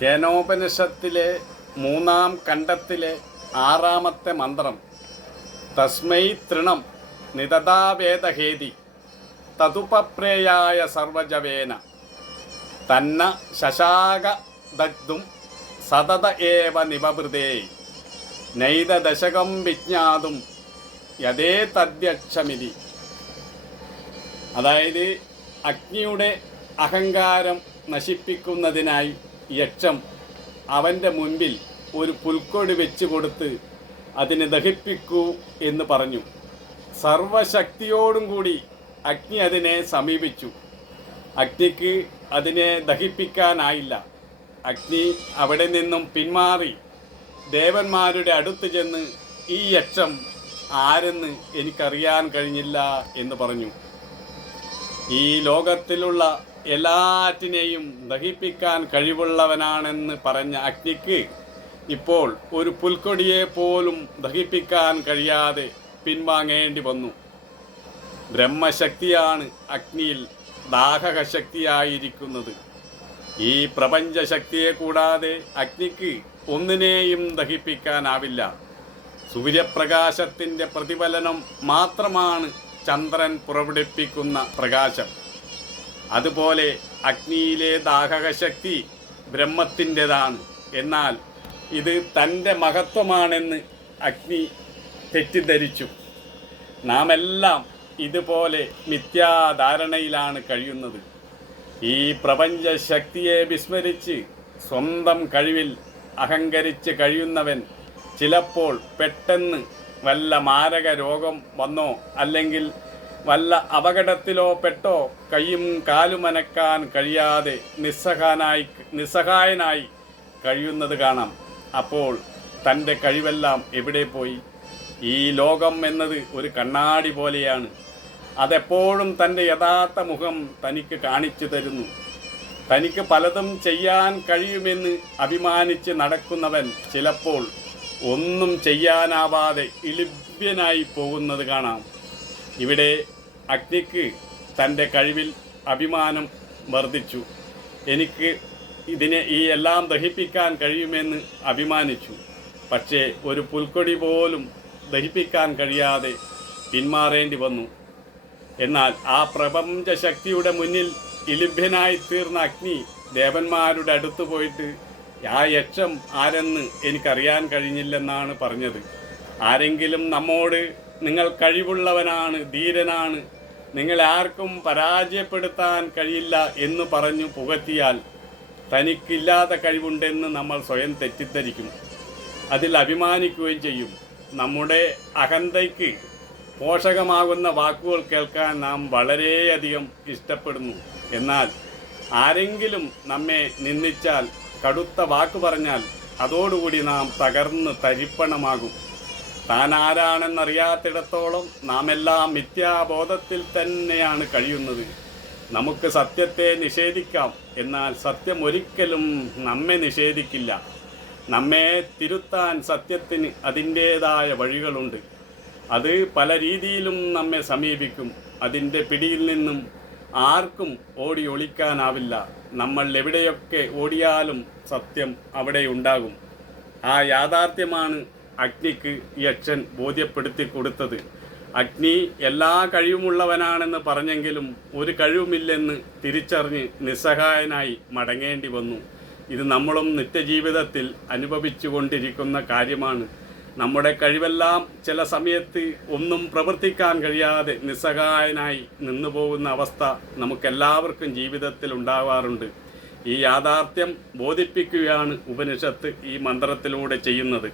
കേനോപനിഷത്തിലെ മൂന്നാം കണ്ടത്തിലെ ആറാമത്തെ മന്ത്രം തസ്മൈ തൃണം നിതതാവേദഹേതി തതുപപ്രേയായ സർവജവേന തന്ന ശശാക ദഗ്ധും സതത ഏവ നിവൃതേ നൈതദശകം വിജ്ഞാതും യഥേ തദ്യക്ഷമിതി അതായത് അഗ്നിയുടെ അഹങ്കാരം നശിപ്പിക്കുന്നതിനായി യക്ഷം അവന്റെ മുൻപിൽ ഒരു പുൽക്കൊടി വെച്ച് കൊടുത്ത് അതിനെ ദഹിപ്പിക്കൂ എന്ന് പറഞ്ഞു. സർവശക്തിയോടും കൂടി അഗ്നി അതിനെ സമീപിച്ചു. അഗ്നിക്ക് അതിനെ ദഹിപ്പിക്കാനായില്ല. അഗ്നി അവിടെ നിന്നും പിന്മാറി ദേവന്മാരുടെ അടുത്ത് ചെന്ന് ഈ യക്ഷം ആരെന്ന് എനിക്കറിയാൻ കഴിഞ്ഞില്ല എന്ന് പറഞ്ഞു. ഈ ലോകത്തിലുള്ള എല്ലാറ്റിനെയും ദഹിപ്പിക്കാൻ കഴിവുള്ളവനാണെന്ന് പറഞ്ഞ അഗ്നിക്ക് ഇപ്പോൾ ഒരു പുൽക്കൊടിയെ പോലും ദഹിപ്പിക്കാൻ കഴിയാതെ പിൻവാങ്ങേണ്ടി വന്നു. ബ്രഹ്മശക്തിയാണ് അഗ്നിയിൽ ദാഹകശക്തിയായിരിക്കുന്നത്. ഈ പ്രപഞ്ചശക്തിയെ കൂടാതെ അഗ്നിക്ക് ഒന്നിനെയും ദഹിപ്പിക്കാനാവില്ല. സൂര്യപ്രകാശത്തിന്റെ പ്രതിഫലനം മാത്രമാണ് ചന്ദ്രൻ പുറപ്പെടുപ്പിക്കുന്ന പ്രകാശം. അതുപോലെ അഗ്നിയിലെ ദാഹകശക്തി ബ്രഹ്മത്തിന്റെതാണ്. എന്നാൽ ഇത് തന്റെ മഹത്വമാണെന്ന് അഗ്നി തെറ്റിദ്ധരിച്ചു. നാം എല്ലാം ഇതുപോലെ മിഥ്യാധാരണയിലാണ് കഴിയുന്നത്. ഈ പ്രപഞ്ച ശക്തിയെ വിസ്മരിച്ച് സ്വന്തം കഴിവിൽ അഹങ്കരിച്ച് കഴിയുന്നവൻ ചിലപ്പോൾ പെട്ടെന്ന് വല്ല മാരക രോഗം വന്നോ അല്ലെങ്കിൽ വല്ല അപകടത്തിലോ പെട്ടോ കൈയും കാലും അനക്കാൻ കഴിയാതെ നിസ്സഹാനായി നിസ്സഹായനായി കഴിയുന്നത് കാണാം. അപ്പോൾ തന്റെ കഴിവെല്ലാം എവിടെ പോയി? ഈ ലോകം എന്നത് ഒരു കണ്ണാടി പോലെയാണ്. അതെപ്പോഴും തന്റെ യഥാർത്ഥ മുഖം തനിക്ക് കാണിച്ചു തരുന്നു. തനിക്ക് പലതും ചെയ്യാൻ കഴിയുമെന്ന് അഭിമാനിച്ച് നടക്കുന്നവൻ ചിലപ്പോൾ ഒന്നും ചെയ്യാനാവാതെ ഇളിഭ്യനായി പോകുന്നത് കാണാം. ഇവിടെ അഗ്നിക്ക് തന്റെ കഴിവിൽ അഭിമാനം വർദ്ധിച്ചു. എനിക്ക് ഇതിനെ ഈ എല്ലാം ദഹിപ്പിക്കാൻ കഴിയുമെന്ന് അഭിമാനിച്ചു. പക്ഷേ ഒരു പുൽക്കൊടി പോലും ദഹിപ്പിക്കാൻ കഴിയാതെ പിന്മാറേണ്ടി വന്നു. എന്നാൽ ആ പ്രപഞ്ച ശക്തിയുടെ മുന്നിൽ ഇലിഭ്യനായി തീർന്ന അഗ്നി ദേവന്മാരുടെ അടുത്ത് പോയിട്ട് ആ യക്ഷം ആരെന്ന് എനിക്കറിയാൻ കഴിഞ്ഞില്ലെന്നാണ് പറഞ്ഞത്. ആരെങ്കിലും നമ്മോട് നിങ്ങൾ കഴിവുള്ളവനാണ് ധീരനാണ്. നിങ്ങളെ ആർക്കും പരാജയപ്പെടുത്താൻ കഴിയില്ല എന്ന് പറഞ്ഞു പുകത്തിയാൽ തനിക്കില്ലാത്ത കഴിവുണ്ടെന്ന് നമ്മൾ സ്വയം തെറ്റിദ്ധരിക്കും. അതിൽ അഭിമാനിക്കുകയും ചെയ്യും. നമ്മുടെ അഹന്തയ്ക്ക് പോഷകമാകുന്ന വാക്കുകൾ കേൾക്കാൻ നാം വളരെയധികം ഇഷ്ടപ്പെടുന്നു. എന്നാൽ ആരെങ്കിലും നമ്മെ നിന്ദിച്ചാൽ കടുത്ത വാക്ക് പറഞ്ഞാൽ അതോടുകൂടി നാം തകർന്ന് തരിപ്പണമാകും. താൻ ആരാണെന്നറിയാത്തിടത്തോളം നാം എല്ലാം മിഥ്യാബോധത്തിൽ തന്നെയാണ് കഴിയുന്നത്. നമുക്ക് സത്യത്തെ നിഷേധിക്കാം. എന്നാൽ സത്യം ഒരിക്കലും നമ്മെ നിഷേധിക്കില്ല. നമ്മെ തിരുത്താൻ സത്യത്തിന് അതിന്റേതായ വഴികളുണ്ട്. അത് പല രീതിയിലും നമ്മെ സമീപിക്കും. അതിന്റെ പിടിയിൽ നിന്നും ആർക്കും ഓടി ഒളിക്കാനാവില്ല. നമ്മൾ എവിടെയൊക്കെ ഓടിയാലും സത്യം അവിടെ ഉണ്ടാകും. ആ യാഥാർത്ഥ്യമാണ് അഗ്നിക്ക് യക്ഷൻ ബോധ്യപ്പെടുത്തി കൊടുത്തത്. അഗ്നി എല്ലാ കഴിവുമുള്ളവനാണെന്ന് പറഞ്ഞെങ്കിലും ഒരു കഴിവുമില്ലെന്ന് തിരിച്ചറിഞ്ഞ് നിസ്സഹായനായി മടങ്ങേണ്ടി വന്നു. ഇത് നമ്മളും നിത്യജീവിതത്തിൽ അനുഭവിച്ചു കൊണ്ടിരിക്കുന്ന കാര്യമാണ്. നമ്മുടെ കഴിവെല്ലാം ചില സമയത്ത് ഒന്നും പ്രവർത്തിക്കാൻ കഴിയാതെ നിസ്സഹായനായി നിന്നു പോകുന്ന അവസ്ഥ നമുക്കെല്ലാവർക്കും ജീവിതത്തിൽ ഉണ്ടാവാറുണ്ട്. ഈ യാഥാർത്ഥ്യം ബോധിപ്പിക്കുകയാണ് ഉപനിഷത്ത് ഈ മന്ത്രത്തിലൂടെ ചെയ്യുന്നത്.